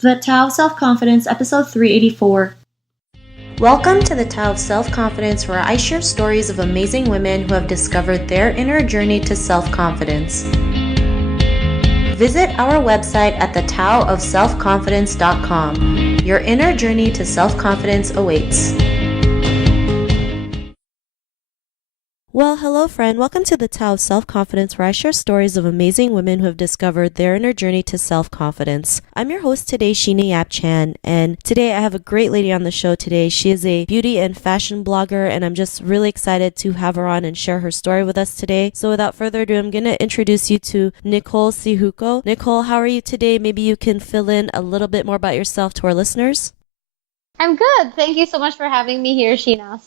The Tao of Self-Confidence, episode 384. Welcome to the Tao of Self-Confidence, where I share stories of amazing women who have discovered their inner journey to self-confidence. Visit our website at thetaoofselfconfidence.com. Your inner journey to self-confidence awaits. Well, hello friend. Welcome to the Tao of Self-Confidence, where I share stories of amazing women who have discovered their inner journey to self-confidence. I'm your host today, Sheena Yap Chan, and today I have a great lady on the show today. She is a beauty and fashion blogger, and I'm just really excited to have her on and share her story with us today. So without further ado, I'm going to introduce you to Nicole Syjuco. Nicole, how are you today? Maybe you can fill in a little bit more about yourself to our listeners. I'm good. Thank you so much for having me here, Sheena.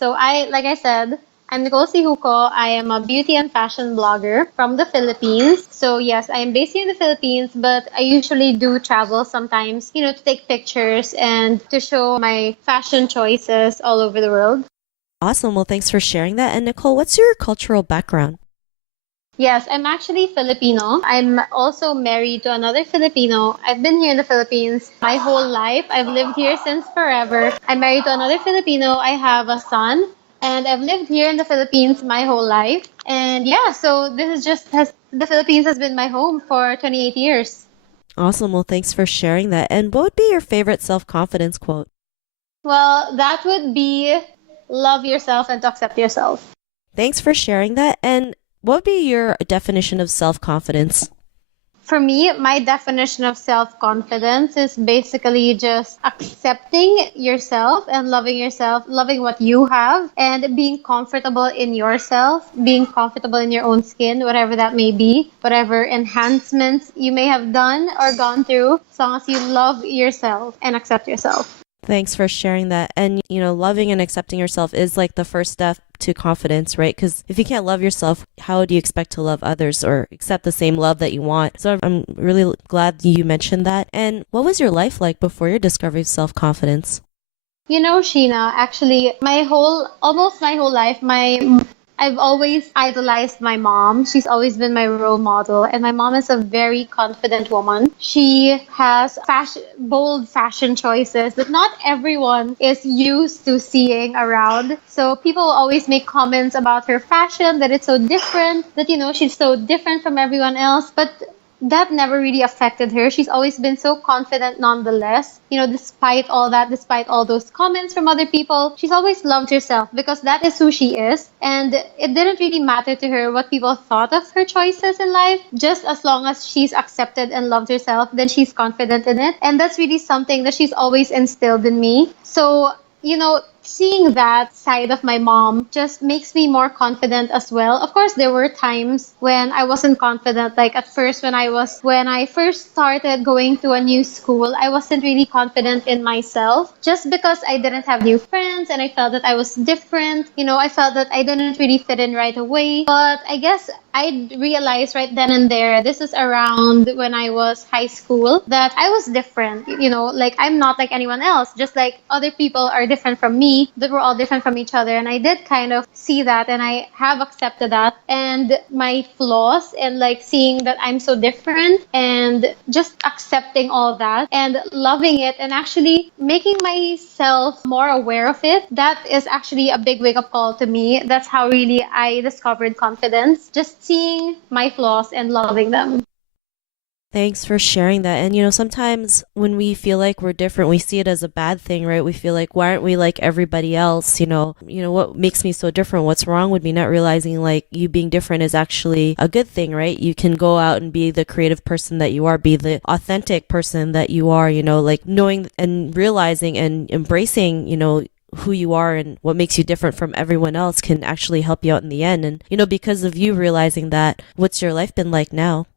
Like I said, I'm Nicole Syjuco. I am a beauty and fashion blogger from the Philippines. So yes, I am based here in the Philippines, but I usually do travel sometimes, to take pictures and to show my fashion choices all over the world. Awesome. Well, thanks for sharing that. And Nicole, what's your cultural background? Yes, I'm actually Filipino. I'm also married to another Filipino. I've been here in the Philippines my whole life. I've lived here since forever. I'm married to another Filipino. I have a son, and I've lived here in the Philippines my whole life. And yeah, so this is the Philippines has been my home for 28 years. Awesome. Well, thanks for sharing that. And what would be your favorite self-confidence quote? Well, that would be love yourself and to accept yourself. Thanks for sharing that. And what would be your definition of self-confidence? For me, my definition of self-confidence is basically just accepting yourself and loving what you have, and being comfortable in yourself, being comfortable in your own skin, whatever that may be, whatever enhancements you may have done or gone through, as long as you love yourself and accept yourself. Thanks for sharing that. And, loving and accepting yourself is like the first step to confidence, right? Because if you can't love yourself, how do you expect to love others or accept the same love that you want? So I'm really glad you mentioned that. And what was your life like before your discovery of self-confidence? Sheena, actually, almost my whole life, I've always idolized my mom. She's always been my role model, and my mom is a very confident woman. She has bold fashion choices that not everyone is used to seeing around. So people always make comments about her fashion, that it's so different, that she's so different from everyone else. But that never really affected her. She's always been so confident nonetheless. Despite all that, despite all those comments from other people, she's always loved herself because that is who she is. And it didn't really matter to her what people thought of her choices in life. Just as long as she's accepted and loved herself, then she's confident in it. And that's really something that she's always instilled in me. So, seeing that side of my mom just makes me more confident as well. Of course, there were times when I wasn't confident. Like at first, when I first started going to a new school, I wasn't really confident in myself just because I didn't have new friends and I felt that I was different. I felt that I didn't really fit in right away. But I guess I realized right then and there, this is around when I was high school, that I was different. Like I'm not like anyone else, just like other people are different from me, that we're all different from each other. And I did kind of see that, and I have accepted that and my flaws, and like seeing that I'm so different and just accepting all that and loving it and actually making myself more aware of it. That is actually a big wake up call to me. That's how really I discovered confidence, just seeing my flaws and loving them. Thanks for sharing that. And, sometimes when we feel like we're different, we see it as a bad thing, right? We feel like, why aren't we like everybody else? What makes me so different? What's wrong with me? Not realizing like you being different is actually a good thing, right? You can go out and be the creative person that you are, be the authentic person that you are, like knowing and realizing and embracing, who you are and what makes you different from everyone else can actually help you out in the end. And, because of you realizing that, what's your life been like now?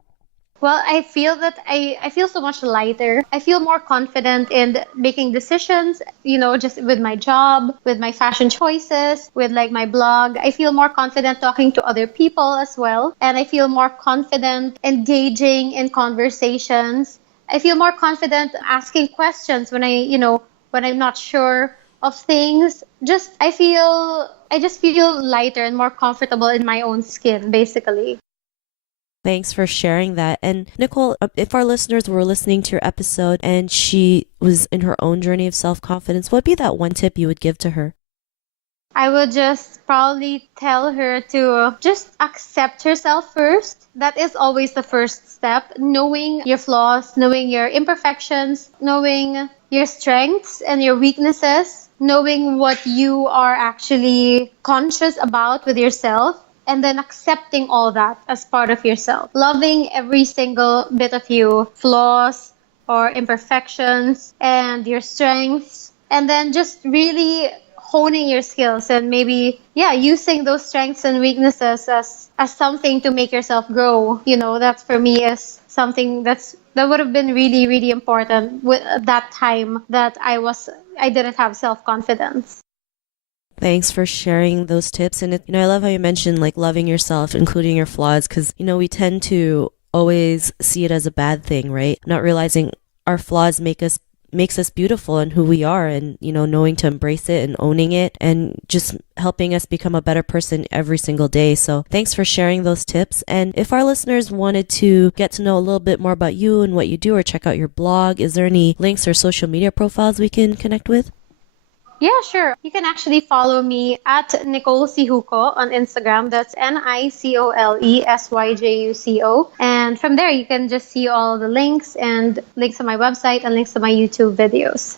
Well, I feel that I feel so much lighter. I feel more confident in making decisions, just with my job, with my fashion choices, with like my blog. I feel more confident talking to other people as well. And I feel more confident engaging in conversations. I feel more confident asking questions when I'm not sure of things. I just feel lighter and more comfortable in my own skin, basically. Thanks for sharing that. And Nicole, if our listeners were listening to your episode and she was in her own journey of self confidence, what would be that one tip you would give to her? I would just probably tell her to just accept herself first. That is always the first step. Knowing your flaws, knowing your imperfections, knowing your strengths and your weaknesses, knowing what you are actually conscious about with yourself, and then accepting all that as part of yourself. Loving every single bit of you, flaws or imperfections and your strengths, and then just really honing your skills and maybe using those strengths and weaknesses as something to make yourself grow. That for me is something that would have been really, really important with that time that I didn't have self-confidence. Thanks for sharing those tips. And I love how you mentioned like loving yourself, including your flaws, because we tend to always see it as a bad thing, right? Not realizing our flaws makes us beautiful and who we are, and knowing to embrace it and owning it and just helping us become a better person every single day. So thanks for sharing those tips. And if our listeners wanted to get to know a little bit more about you and what you do, or check out your blog, is there any links or social media profiles we can connect with? Yeah, sure. You can actually follow me at Nicole Syjuco on Instagram. That's NicoleSyjuco. And from there, you can just see all the links and links to my website and links to my YouTube videos.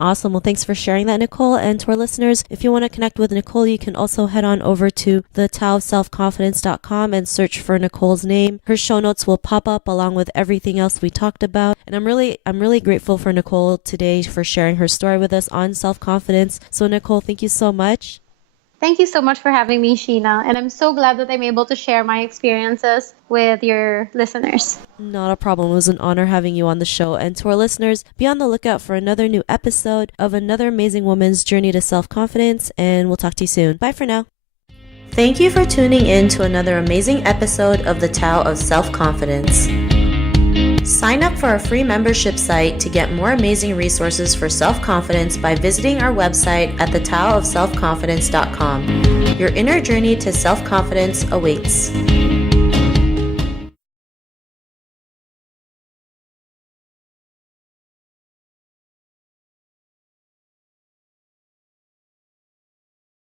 Awesome. Well, thanks for sharing that, Nicole. And to our listeners, if you want to connect with Nicole, you can also head on over to the taoofselfconfidence.com and search for Nicole's name. Her show notes will pop up along with everything else we talked about. And I'm really grateful for Nicole today for sharing her story with us on self-confidence. So Nicole, thank you so much. Thank you so much for having me, Sheena. And I'm so glad that I'm able to share my experiences with your listeners. Not a problem. It was an honor having you on the show. And to our listeners, be on the lookout for another new episode of another amazing woman's journey to self-confidence. And we'll talk to you soon. Bye for now. Thank you for tuning in to another amazing episode of the Tao of Self-Confidence. Sign up for our free membership site to get more amazing resources for self-confidence by visiting our website at thetaoofselfconfidence.com. Your inner journey to self-confidence awaits.